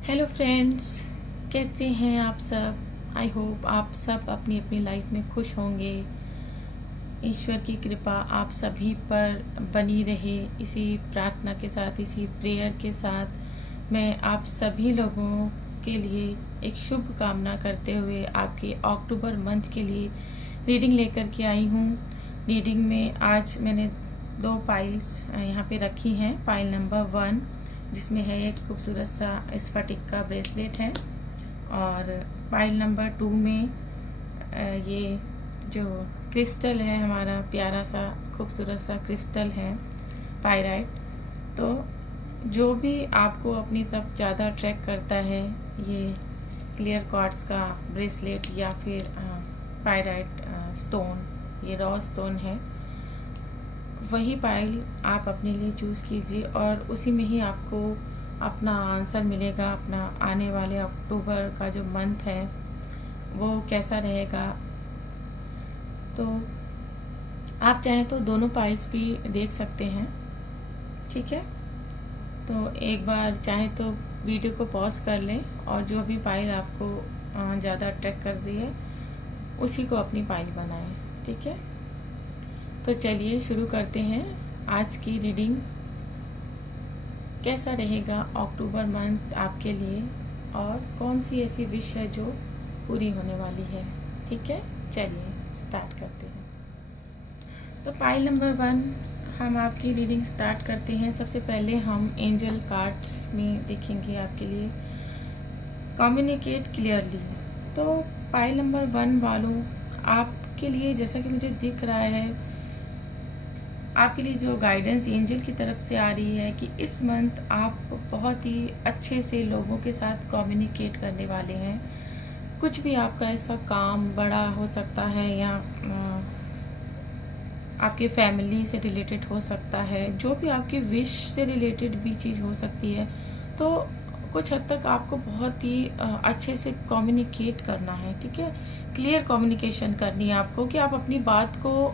Hello friends, कैसे हैं आप सब। आई होप आप सब अपनी अपनी लाइफ में खुश होंगे। ईश्वर की कृपा आप सभी पर बनी रहे। इसी प्रार्थना के साथ, इसी प्रेयर के साथ मैं आप सभी लोगों के लिए एक शुभ कामना करते हुए आपके अक्टूबर मंथ के लिए रीडिंग लेकर के आई हूँ। रीडिंग में आज मैंने 2 पाइल्स यहाँ पे रखी हैं। पाइल नंबर 1 जिसमें है एक खूबसूरत सा स्फटिक का ब्रेसलेट है, और पाइल नंबर 2 में ये जो क्रिस्टल है, हमारा प्यारा सा खूबसूरत सा क्रिस्टल है, पायराइट। तो जो भी आपको अपनी तरफ ज़्यादा अट्रैक्ट करता है, ये क्लियर क्वार्ट्ज का ब्रेसलेट या फिर पायराइट स्टोन, ये रॉ स्टोन है, वही पाइल आप अपने लिए चूज़ कीजिए और उसी में ही आपको अपना आंसर मिलेगा। अपना आने वाले अक्टूबर का जो मंथ है वो कैसा रहेगा। तो आप चाहें तो दोनों पाइल्स भी देख सकते हैं, ठीक है। तो एक बार चाहे तो वीडियो को पॉज कर लें और जो भी पाइल आपको ज़्यादा अट्रैक्ट कर रही है उसी को अपनी पाइल बनाएं, ठीक है। तो चलिए शुरू करते हैं आज की रीडिंग। कैसा रहेगा अक्टूबर मंथ आपके लिए और कौन सी ऐसी विश है जो पूरी होने वाली है, ठीक है। चलिए स्टार्ट करते हैं। तो पाइल नंबर 1 हम आपकी रीडिंग स्टार्ट करते हैं। सबसे पहले हम एंजल कार्ड्स में देखेंगे आपके लिए कम्युनिकेट क्लियरली। तो पाइल नंबर 1 वालों, आपके लिए जैसा कि मुझे दिख रहा है, आपके लिए जो गाइडेंस एंजल की तरफ से आ रही है कि इस मंथ आप बहुत ही अच्छे से लोगों के साथ कम्युनिकेट करने वाले हैं। कुछ भी आपका ऐसा काम बड़ा हो सकता है या आपके फैमिली से रिलेटेड हो सकता है, जो भी आपकी विश से रिलेटेड भी चीज़ हो सकती है। तो कुछ हद तक आपको बहुत ही अच्छे से कम्युनिकेट करना है, ठीक है। क्लियर कम्युनिकेशन करनी है आपको कि आप अपनी बात को,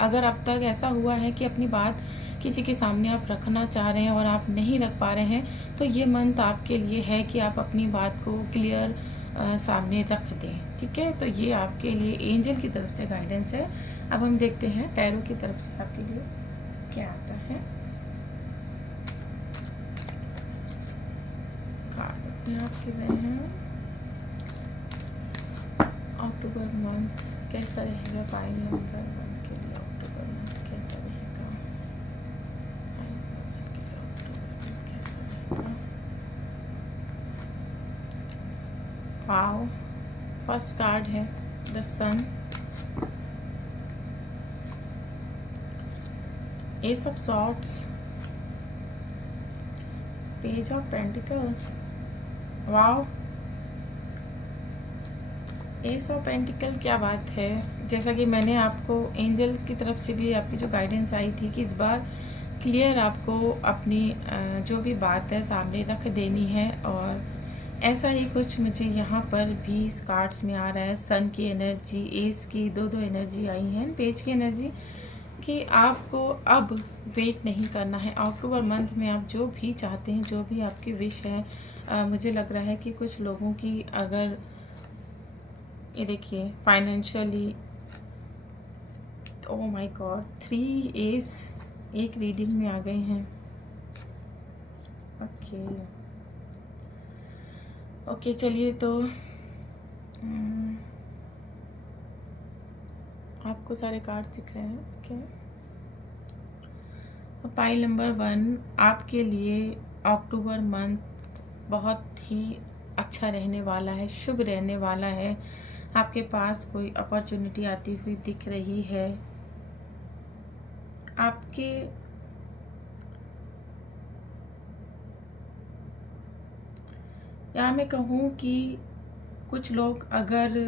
अगर अब तक ऐसा हुआ है कि अपनी बात किसी के सामने आप रखना चाह रहे हैं और आप नहीं रख पा रहे हैं, तो ये मंथ आपके लिए है कि आप अपनी बात को क्लियर सामने रख दें, ठीक है। तो ये आपके लिए एंजल की तरफ से गाइडेंस है। अब हम देखते हैं टैरो की तरफ से आपके लिए क्या आता है। कार्ड अपने आप गिर रहे हैं। अक्टूबर मंथ कैसा रहेगा पाइल नंबर 1 के लिए। अक्टूबर मंथ कैसा रहेगा पाइल नंबर 1 के लिए। अक्टूबर मंथ कैसा रहेगा। वाओ, फर्स्ट कार्ड है the sun, ace of swords, page of pentacle. Wow, ace of pentacle, क्या बात है। जैसा कि मैंने आपको एंजल की तरफ से भी आपकी जो गाइडेंस आई थी कि इस बार क्लियर आपको अपनी जो भी बात है सामने रख देनी है, और ऐसा ही कुछ मुझे यहाँ पर भी इस कार्ड्स में आ रहा है। सन की एनर्जी, एस की, दो एनर्जी आई हैं, पेज की एनर्जी, कि आपको अब वेट नहीं करना है। अक्टूबर मंथ में आप जो भी चाहते हैं, जो भी आपकी विश है, मुझे लग रहा है कि कुछ लोगों की, अगर ये देखिए financially, oh my God, 3 S एक रीडिंग में आ गए हैं। ओके चलिए, तो आपको सारे कार्ड दिख रहे हैं, ओके। पाइल नंबर 1 आपके लिए अक्टूबर मंथ बहुत ही अच्छा रहने वाला है, शुभ रहने वाला है। आपके पास कोई अपॉर्चुनिटी आती हुई दिख रही है। आपके यहाँ मैं कहूँ कि कुछ लोग अगर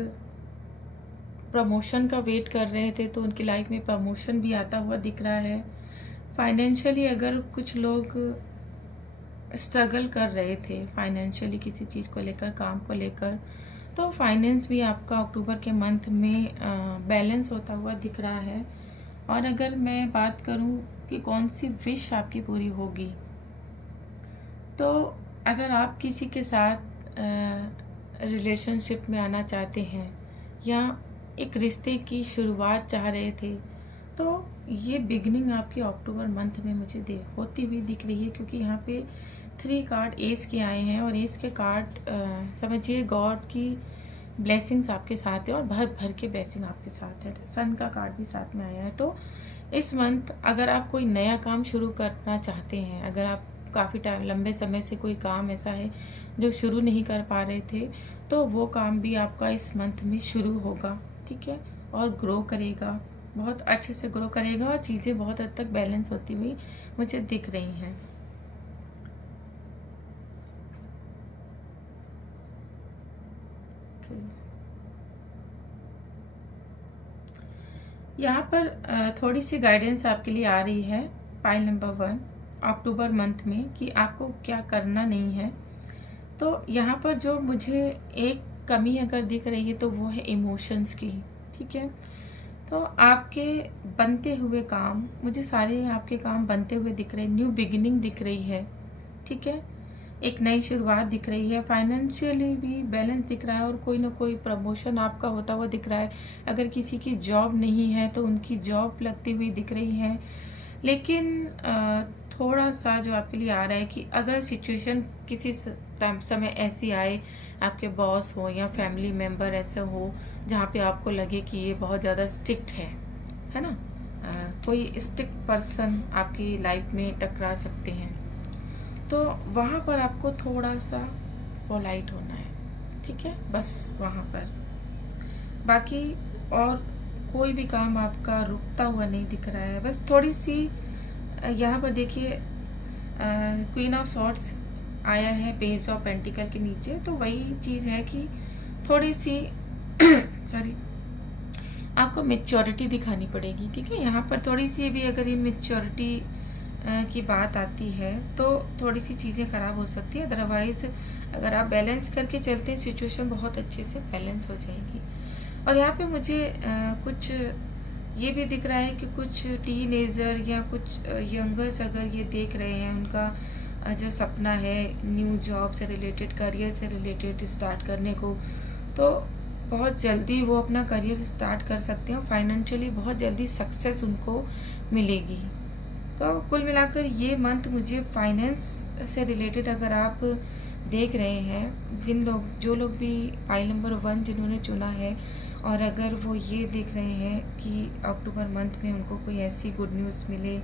प्रमोशन का वेट कर रहे थे तो उनकी लाइफ में प्रमोशन भी आता हुआ दिख रहा है। फाइनेंशियली अगर कुछ लोग स्ट्रगल कर रहे थे फाइनेंशियली किसी चीज़ को लेकर, काम को लेकर, तो फाइनेंस भी आपका अक्टूबर के मंथ में बैलेंस होता हुआ दिख रहा है। और अगर मैं बात करूं कि कौन सी विश आपकी पूरी होगी, तो अगर आप किसी के साथ रिलेशनशिप में आना चाहते हैं या एक रिश्ते की शुरुआत चाह रहे थे, तो ये बिगनिंग आपकी अक्टूबर मंथ में मुझे होती हुई दिख रही है, क्योंकि यहाँ पे 3 कार्ड एस के आए हैं और एस के कार्ड समझिए गॉड की ब्लेसिंग्स आपके साथ है और भर भर के ब्लेसिंग आपके साथ है। सन का कार्ड भी साथ में आया है। तो इस मंथ अगर आप कोई नया काम शुरू करना चाहते हैं, अगर आप काफ़ी टाइम लंबे समय से कोई काम ऐसा है जो शुरू नहीं कर पा रहे थे, तो वो काम भी आपका इस मंथ में शुरू होगा, ठीक है, और ग्रो करेगा, बहुत अच्छे से ग्रो करेगा और चीज़ें बहुत हद तक बैलेंस होती हुई मुझे दिख रही हैं। यहाँ पर थोड़ी सी गाइडेंस आपके लिए आ रही है पाइल नंबर 1 अक्टूबर मंथ में कि आपको क्या करना नहीं है। तो यहाँ पर जो मुझे एक कमी अगर दिख रही है तो वो है इमोशंस की, ठीक है। तो आपके बनते हुए काम, मुझे सारे आपके काम बनते हुए दिख रहे हैं, न्यू बिगिनिंग दिख रही है, ठीक है, एक नई शुरुआत दिख रही है, फाइनेंशियली भी बैलेंस दिख रहा है और कोई ना कोई प्रमोशन आपका होता हुआ दिख रहा है। अगर किसी की जॉब नहीं है तो उनकी जॉब लगती हुई दिख रही है। लेकिन थोड़ा सा जो आपके लिए आ रहा है कि अगर सिचुएशन किसी समय ऐसी आए, आपके बॉस हो या फैमिली मेम्बर ऐसा हो जहाँ पे आपको लगे कि ये बहुत ज़्यादा स्ट्रिक्ट है ना, कोई स्ट्रिक्ट पर्सन आपकी लाइफ में टकरा सकते हैं, तो वहाँ पर आपको थोड़ा सा पोलाइट होना है, ठीक है, बस वहाँ पर। बाकी और कोई भी काम आपका रुकता हुआ नहीं दिख रहा है। बस थोड़ी सी यहाँ पर देखिए क्वीन ऑफ सॉर्ड्स आया है पेज ऑफ पेंटिकल के नीचे, तो वही चीज़ है कि थोड़ी सी सॉरी आपको मेच्योरिटी दिखानी पड़ेगी, ठीक है। यहाँ पर थोड़ी सी भी अगर ये मेच्योरिटी की बात आती है तो थोड़ी सी चीज़ें ख़राब हो सकती है। अदरवाइज़ अगर आप बैलेंस करके चलते हैं सिचुएशन बहुत अच्छे से बैलेंस हो जाएगी। और यहाँ पे मुझे कुछ ये भी दिख रहा है कि कुछ टीनेजर या कुछ यंगर्स अगर ये देख रहे हैं, उनका जो सपना है न्यू जॉब से रिलेटेड, करियर से रिलेटेड स्टार्ट करने को, तो बहुत जल्दी वो अपना करियर स्टार्ट कर सकते हैं। फाइनेंशियली बहुत जल्दी सक्सेस उनको मिलेगी। तो कुल मिलाकर ये मंथ मुझे फाइनेंस से रिलेटेड अगर आप देख रहे हैं, जो लोग भी पाइल नंबर 1 जिन्होंने चुना है, और अगर वो ये देख रहे हैं कि अक्टूबर मंथ में उनको कोई ऐसी गुड न्यूज़ मिले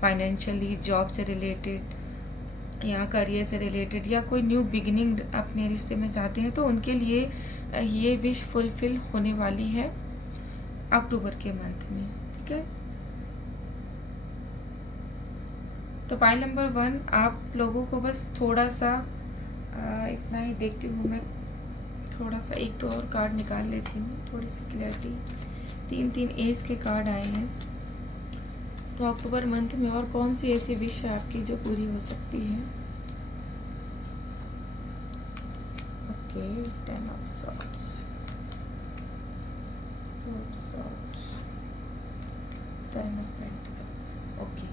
फाइनेंशियली, जॉब से रिलेटेड या करियर से रिलेटेड, या कोई न्यू बिगिनिंग अपने रिश्ते में चाहते हैं, तो उनके लिए ये विश फुलफिल होने वाली है अक्टूबर के मंथ में, ठीक है। तो पाइल नंबर 1 आप लोगों को बस थोड़ा सा इतना ही देखती हूँ मैं, थोड़ा सा एक तो और कार्ड निकाल लेती हूँ, थोड़ी सी क्लैरिटी। 3 एस के कार्ड आए हैं। तो अक्टूबर मंथ में और कौन सी ऐसी विश है आपकी जो पूरी हो सकती है? Okay, 10 of swords, 10 of pentacle, okay.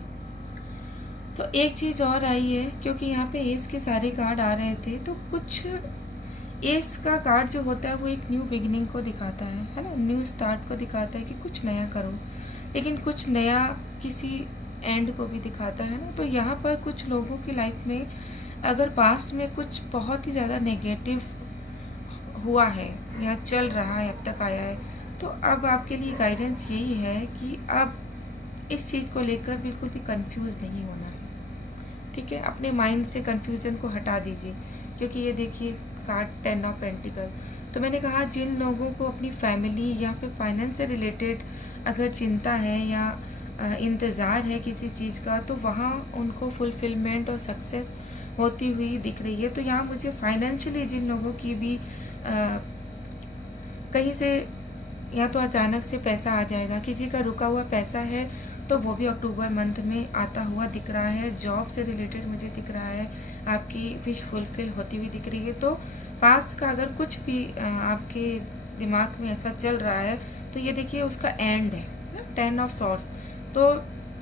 तो एक चीज़ और आई है, क्योंकि यहाँ पे एस के सारे कार्ड आ रहे थे, तो कुछ एस का कार्ड जो होता है वो एक न्यू बिगिनिंग को दिखाता है ना, न्यू स्टार्ट को दिखाता है कि कुछ नया करो, लेकिन कुछ नया किसी एंड को भी दिखाता है ना। तो यहाँ पर कुछ लोगों की लाइफ में अगर पास्ट में कुछ बहुत ही ज़्यादा नेगेटिव हुआ है या चल रहा है, अब तक आया है, तो अब आपके लिए गाइडेंस यही है कि अब इस चीज़ को लेकर बिल्कुल भी कंफ्यूज नहीं होना है, ठीक है। अपने माइंड से कंफ्यूजन को हटा दीजिए, क्योंकि ये देखिए कार्ड 10 ऑफ पेंटिकल। तो मैंने कहा जिन लोगों को अपनी फैमिली या फिर फाइनेंस से रिलेटेड अगर चिंता है या इंतज़ार है किसी चीज़ का, तो वहाँ उनको फुलफिलमेंट और सक्सेस होती हुई दिख रही है। तो यहाँ मुझे फाइनेंशियली जिन लोगों की भी कहीं से या तो अचानक से पैसा आ जाएगा, किसी का रुका हुआ पैसा है तो वो भी अक्टूबर मंथ में आता हुआ दिख रहा है। जॉब से रिलेटेड मुझे दिख रहा है, आपकी विश फुलफिल होती हुई दिख रही है। तो पास्ट का अगर कुछ भी आपके दिमाग में ऐसा चल रहा है, तो ये देखिए उसका एंड है ना, 10 ऑफ सॉर्ड्स। तो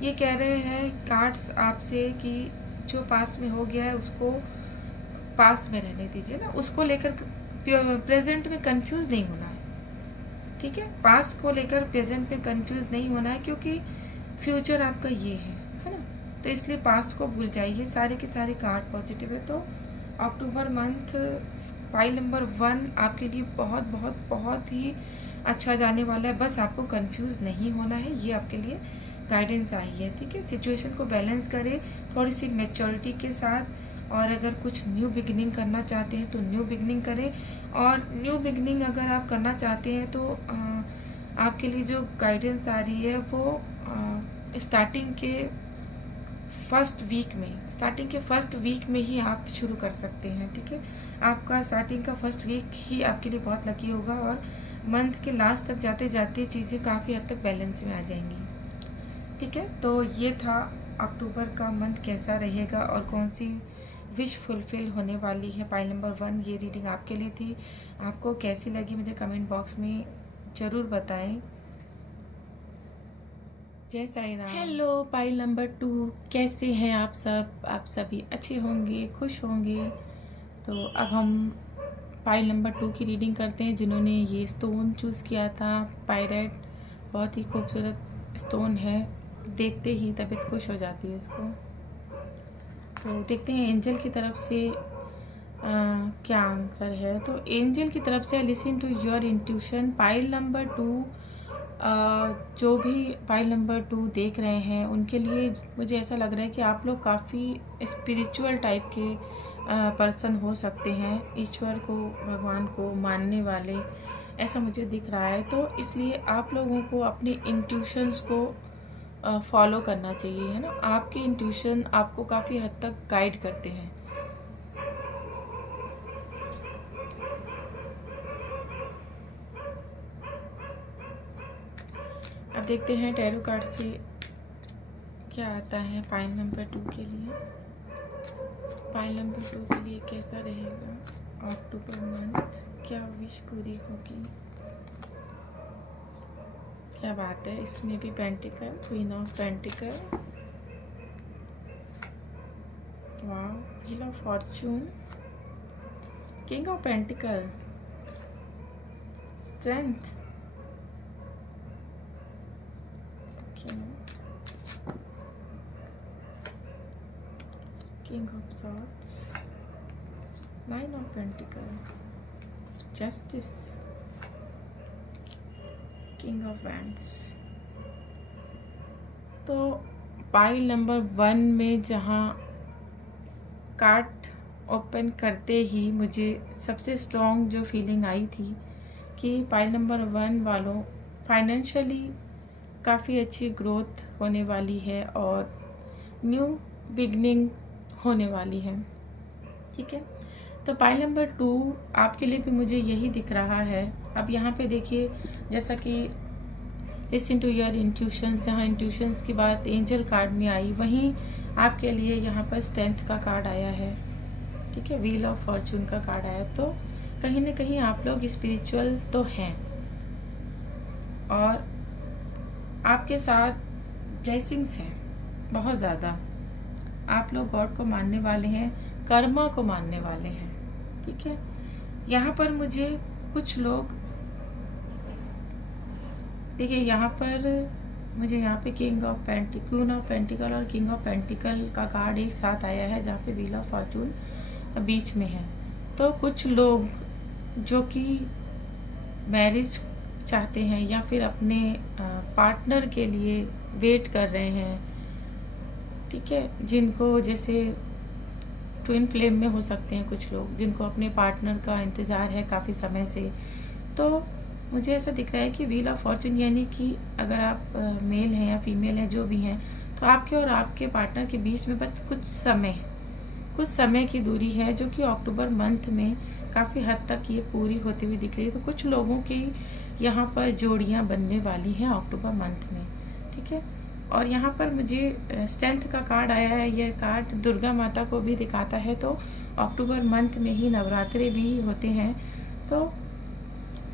ये कह रहे हैं कार्ड्स आपसे कि जो पास्ट में हो गया है उसको पास्ट में रहने दीजिए ना, उसको लेकर प्रेजेंट में कंफ्यूज नहीं होना है, ठीक है। पास्ट को लेकर प्रेजेंट में कंफ्यूज नहीं होना है, क्योंकि फ्यूचर आपका ये है ना। तो इसलिए पास्ट को भूल जाइए। सारे के सारे कार्ड पॉजिटिव है। तो अक्टूबर मंथ पाइल नंबर 1 आपके लिए बहुत बहुत बहुत ही अच्छा जाने वाला है। बस आपको कंफ्यूज नहीं होना है, ये आपके लिए गाइडेंस आई है, ठीक है। सिचुएशन को बैलेंस करें थोड़ी सी मैच्योरिटी के साथ, और अगर कुछ न्यू बिगिनिंग करना चाहते हैं तो न्यू बिगिनिंग करें। और न्यू बिगिनिंग अगर आप करना चाहते हैं तो आपके लिए जो गाइडेंस आ रही है वो स्टार्टिंग के फर्स्ट वीक में ही आप शुरू कर सकते हैं, ठीक है। आपका स्टार्टिंग का फर्स्ट वीक ही आपके लिए बहुत लकी होगा, और मंथ के लास्ट तक जाते जाते चीज़ें काफ़ी हद तक बैलेंस में आ जाएंगी, ठीक है। तो ये था अक्टूबर का मंथ कैसा रहेगा और कौन सी विश फुलफिल होने वाली है। पाइल नंबर 1 ये रीडिंग आपके लिए थी। आपको कैसी लगी मुझे कमेंट बॉक्स में ज़रूर बताएं। जय Sai Ram. Hello pile number 2, कैसे हैं आप सब? आप सभी अच्छे होंगे, खुश होंगे। तो अब हम पाइल नंबर 2 की रीडिंग करते हैं। जिन्होंने ये स्टोन चूज़ किया था, पायरेट, बहुत ही खूबसूरत स्टोन है, देखते ही तबीयत खुश हो जाती है इसको। तो देखते हैं एंजल की तरफ से क्या आंसर है। तो एंजल की तरफ से listen to your intuition. Pile number 2, जो भी पाइल नंबर 2 देख रहे हैं उनके लिए मुझे ऐसा लग रहा है कि आप लोग काफ़ी स्पिरिचुअल टाइप के पर्सन हो सकते हैं, ईश्वर को, भगवान को मानने वाले, ऐसा मुझे दिख रहा है। तो इसलिए आप लोगों को अपने इंट्यूशंस को फॉलो करना चाहिए, है ना। आपके इंट्यूशन आपको काफ़ी हद तक गाइड करते हैं। अब देखते हैं टैरो कार्ड से क्या आता है पाइल नंबर 2 के लिए। पाइल नंबर 2 के लिए कैसा रहेगा अक्टूबर मंथ, क्या विश पूरी होगी? क्या बात है, इसमें भी पेंटिकल, क्वीन ऑफ पेंटिकल, वाह, wheel of Fortune, king of pentacle, strength, king of swords, nine of pentacle, justice, king of wands. तो पाइल नंबर 1 में जहाँ कार्ड ओपन करते ही मुझे सबसे स्ट्रॉन्ग जो फीलिंग आई थी कि पाइल नंबर 1 वालों फाइनेंशियली काफ़ी अच्छी ग्रोथ होने वाली है और न्यू बिगनिंग होने वाली है, ठीक है। तो पाइल नंबर 2 आपके लिए भी मुझे यही दिख रहा है। अब यहाँ पे देखिए, जैसा कि लिसन टू योर इंट्यूशंस, जहाँ इंट्यूशंस की बात एंजल कार्ड में आई, वहीं आपके लिए यहाँ पर स्ट्रेंथ का कार्ड आया है, ठीक है। व्हील ऑफ फॉर्चून का कार्ड आया। तो कहीं ना कहीं आप लोग स्पिरिचुअल तो हैं और आपके साथ ब्लेसिंग्स हैं बहुत ज़्यादा। आप लोग गॉड को मानने वाले हैं, कर्मा को मानने वाले हैं, ठीक है। यहाँ पर मुझे कुछ लोग देखिए, यहाँ पर मुझे यहाँ पे क्वीन ऑफ पेंटिकल और किंग ऑफ पेंटिकल का कार्ड एक साथ आया है, जहाँ पे व्हील ऑफ फॉर्चून बीच में है। तो कुछ लोग जो कि मैरिज चाहते हैं या फिर अपने पार्टनर के लिए वेट कर रहे हैं, ठीक है, जिनको जैसे ट्विन फ्लेम में हो सकते हैं कुछ लोग, जिनको अपने पार्टनर का इंतज़ार है काफ़ी समय से। तो मुझे ऐसा दिख रहा है कि व्हील ऑफ फॉर्चून यानी कि अगर आप मेल हैं या फीमेल हैं, जो भी हैं, तो आपके और आपके पार्टनर के बीच में बस कुछ समय की दूरी है, जो कि अक्टूबर मंथ में काफ़ी हद तक ये पूरी होती हुई दिख रही है। तो कुछ लोगों की यहाँ पर जोड़ियाँ बनने वाली हैं अक्टूबर मंथ में, ठीक है। और यहाँ पर मुझे स्ट्रेंथ का कार्ड आया है। यह कार्ड दुर्गा माता को भी दिखाता है। तो अक्टूबर मंथ में ही नवरात्रे भी होते हैं। तो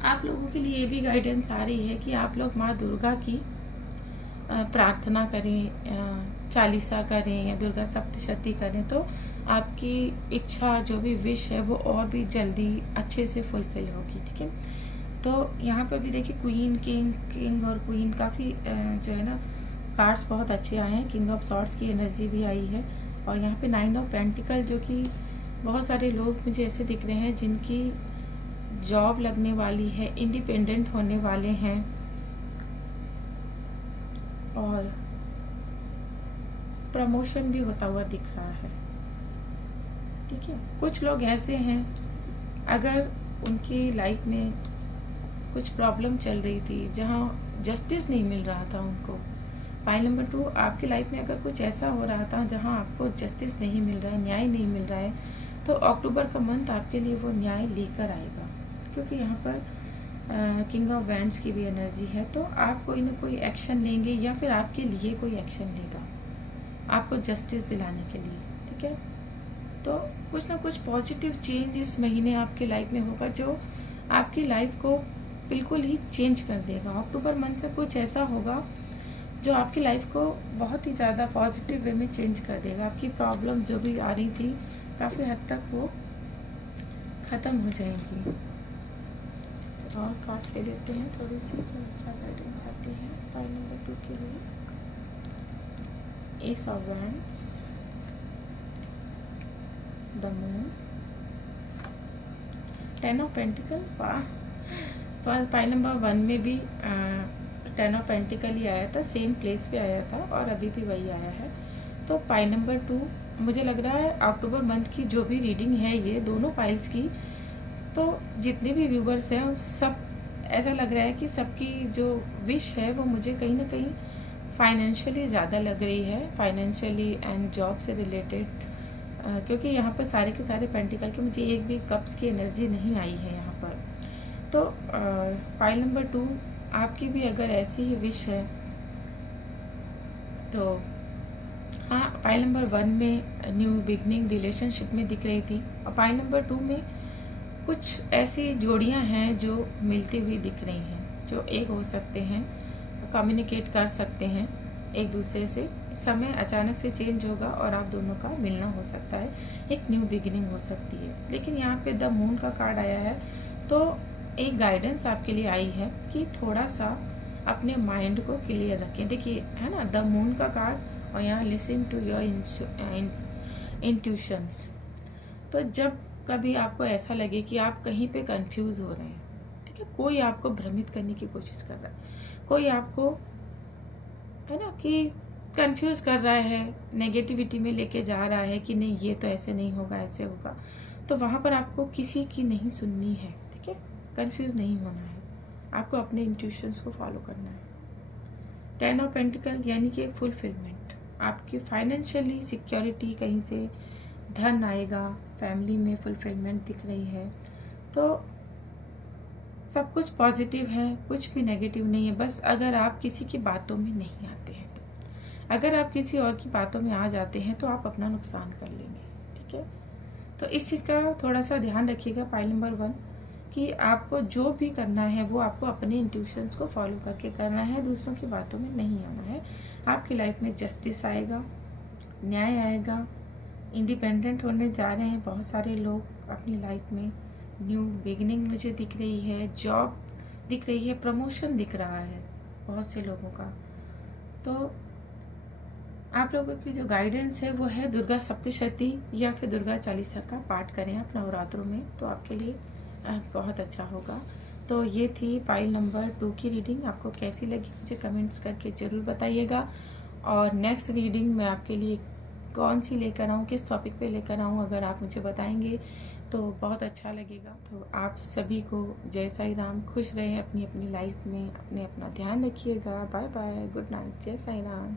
आप लोगों के लिए ये भी गाइडेंस आ रही है कि आप लोग माँ दुर्गा की प्रार्थना करें, चालीसा करें या दुर्गा सप्तशती करें, तो आपकी इच्छा जो भी विश है वो और भी जल्दी अच्छे से फुलफ़िल होगी, ठीक है। तो यहाँ पर भी देखिए क्वीन, किंग और क्वीन काफ़ी जो है ना कार्ड्स बहुत अच्छे आए हैं। किंग ऑफ सॉर्ड्स की एनर्जी भी आई है और यहाँ पे 9 ऑफ पेंटिकल, जो कि बहुत सारे लोग मुझे ऐसे दिख रहे हैं जिनकी जॉब लगने वाली है, इंडिपेंडेंट होने वाले हैं और प्रमोशन भी होता हुआ दिख रहा है, ठीक है। कुछ लोग ऐसे हैं, अगर उनकी लाइफ में कुछ प्रॉब्लम चल रही थी जहाँ जस्टिस नहीं मिल रहा था उनको, फाइल नंबर 2 आपकी लाइफ में अगर कुछ ऐसा हो रहा था जहाँ आपको जस्टिस नहीं मिल रहा है, न्याय नहीं मिल रहा है, तो अक्टूबर का मंथ आपके लिए वो न्याय लेकर आएगा, क्योंकि यहाँ पर किंग ऑफ वैंड्स की भी एनर्जी है। तो आप कोई ना कोई एक्शन लेंगे या फिर आपके लिए कोई एक्शन लेगा आपको जस्टिस दिलाने के लिए, ठीक है। तो कुछ ना कुछ पॉजिटिव चेंज इस महीने आपके लाइफ में होगा जो आपकी लाइफ को बिल्कुल ही चेंज कर देगा। अक्टूबर मंथ में कुछ ऐसा होगा जो आपकी लाइफ को बहुत ही ज़्यादा पॉजिटिव वे में चेंज कर देगा। आपकी प्रॉब्लम जो भी आ रही थी काफ़ी हद तक वो ख़त्म हो जाएंगी। और कार्ड ले लेते हैं थोड़ी सी, क्या गाइडेंस आती है फाइल नंबर 2 के लिए। S of wands, the moon, 10 of pentacle. वाह, फाइल नंबर 1 में भी 10 ऑफ पेंटिकल ही आया था, सेम प्लेस पे आया था और अभी भी वही आया है। तो फाइल नंबर 2 मुझे लग रहा है अक्टूबर मंथ की जो भी रीडिंग है ये दोनों फाइल्स की, तो जितने भी व्यूवर्स हैं सब ऐसा लग रहा है कि सबकी जो विश है वो मुझे कहीं ना कहीं फाइनेंशियली ज़्यादा लग रही है, फाइनेंशियली एंड जॉब से रिलेटेड, क्योंकि यहाँ पर सारे के सारे पेंटिकल के मुझे एक भी कप्स की एनर्जी नहीं आई है यहाँ पर। तो फाइल नंबर 2 आपकी भी अगर ऐसी ही विश है तो हाँ, फाइल नंबर 1 में न्यू बिगनिंग रिलेशनशिप में दिख रही थी और फाइल नंबर 2 में कुछ ऐसी जोड़ियां हैं जो मिलती हुई दिख रही हैं, जो एक हो सकते हैं, कम्युनिकेट कर सकते हैं एक दूसरे से। समय अचानक से चेंज होगा और आप दोनों का मिलना हो सकता है, एक न्यू बिगिनिंग हो सकती है। लेकिन यहाँ पे द मून का कार्ड आया है तो एक गाइडेंस आपके लिए आई है कि थोड़ा सा अपने माइंड को क्लियर रखें। देखिए है ना, द मून का कार्ड और यहाँ लिसन टू योर इंट्यूशंस। तो जब कभी आपको ऐसा लगे कि आप कहीं पे कंफ्यूज हो रहे हैं, ठीक है, कोई आपको भ्रमित करने की कोशिश कर रहा है, कोई आपको है ना कि कंफ्यूज कर रहा है, नेगेटिविटी में लेके जा रहा है कि नहीं ये तो ऐसे नहीं होगा, ऐसे होगा, तो वहाँ पर आपको किसी की नहीं सुननी है, ठीक है, कंफ्यूज नहीं होना है, आपको अपने इंट्यूशंस को फॉलो करना है। 10 ऑफ पेंटिकल यानी कि एक फुलफिलमेंट, आपकी फाइनेंशियली सिक्योरिटी, कहीं से धन आएगा, फैमिली में फुलफिलमेंट दिख रही है। तो सब कुछ पॉजिटिव है, कुछ भी नेगेटिव नहीं है। बस अगर आप किसी की बातों में नहीं आते हैं, तो अगर आप किसी और की बातों में आ जाते हैं तो आप अपना नुकसान कर लेंगे, ठीक है। तो इस चीज़ का थोड़ा सा ध्यान रखिएगा फाइल नंबर 1 कि आपको जो भी करना है वो आपको अपने इंट्यूशंस को फॉलो करके करना है, दूसरों की बातों में नहीं आना है। आपकी लाइफ में जस्टिस आएगा, न्याय आएगा, इंडिपेंडेंट होने जा रहे हैं बहुत सारे लोग अपनी लाइफ में, न्यू बिगिनिंग मुझे दिख रही है, जॉब दिख रही है, प्रमोशन दिख रहा है बहुत से लोगों का। तो आप लोगों की जो गाइडेंस है वो है दुर्गा सप्तशती या फिर दुर्गा चालीसा का पाठ करें आप नवरात्रों में, तो आपके लिए बहुत अच्छा होगा। तो ये थी फाइल नंबर 2 की रीडिंग। आपको कैसी लगी मुझे कमेंट्स करके ज़रूर बताइएगा। और नेक्स्ट रीडिंग मैं आपके लिए कौन सी लेकर आऊँ, किस टॉपिक पे लेकर आऊँ, अगर आप मुझे बताएंगे तो बहुत अच्छा लगेगा। तो आप सभी को जय साई राम, खुश रहें अपनी अपनी लाइफ में, अपना ध्यान रखिएगा। बाय बाय, गुड नाइट, जय साई राम।